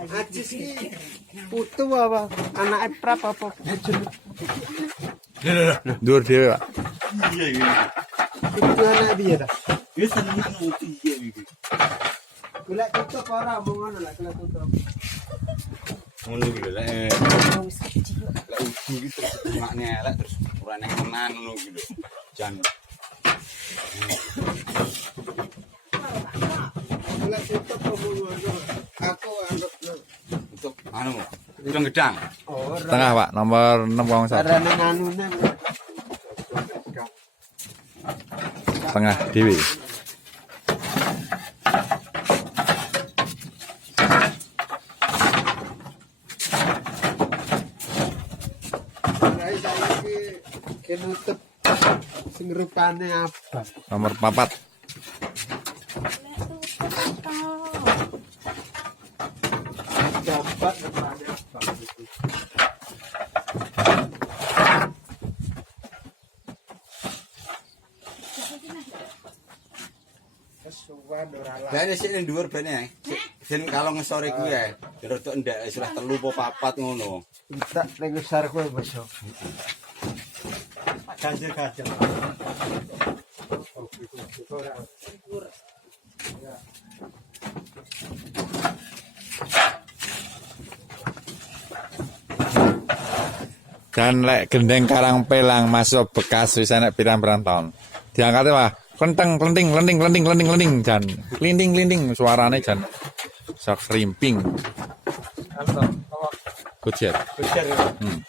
Ajis iki putu apa? Anake prap apa? Dhuwur dhewe, Pak. Iya iki. Putu anak piye ta? Wis seneng ngono iya iki. Golek tutup ora omong ngono lah golek tutup. Ngono iki lho lek. Lek udu iki terus makne elek terus ora nek tenan ngono iki lho. Jan. Golek tutup omong ngono. Aku anggap Untuk anu, udang gedang. ora. Tengah, Pak. Nomor 601. Sarane anune. Tengah dhewe. Rai saiki kenutup sing rupane abang. Nomor 4. Jabat rupane abang. Kesuwan ora lah. Lah sik ning dhuwur bene. Ben kalau ngesore kuwi ae. Rodok ndak istilah 3 apa 4 ngono. Tak ning besar kowe besok. Ganjil-ganjil. Dan lek gendeng Karang Pelang masuk bekas wis enek pirang-pirang tahun. Diangkate Pak. Klenteng, klenting, lenting, lenting, lenting, lenting, jan. Klinting, klinting, suarane jan. Sak rimping. Kuciat. Hmm.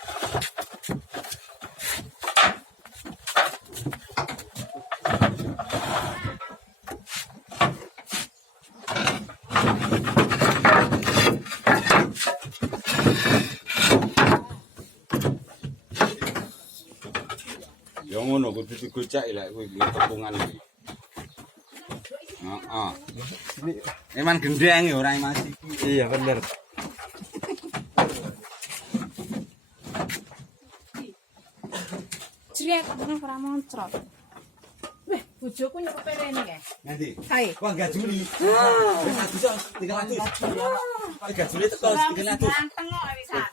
Ya ngono kudu digocak lek kuwi tepungan iki. Heeh. Eman gendeng ya ora Mas iki. Iya bener. Jrek kok ora moncrot. Weh, bojoku nyukup rene kae. Nanti. Hai. Wah enggak Juli. Wis 300. 300. Enggak Juli teko 300. Ganteng kok wisan.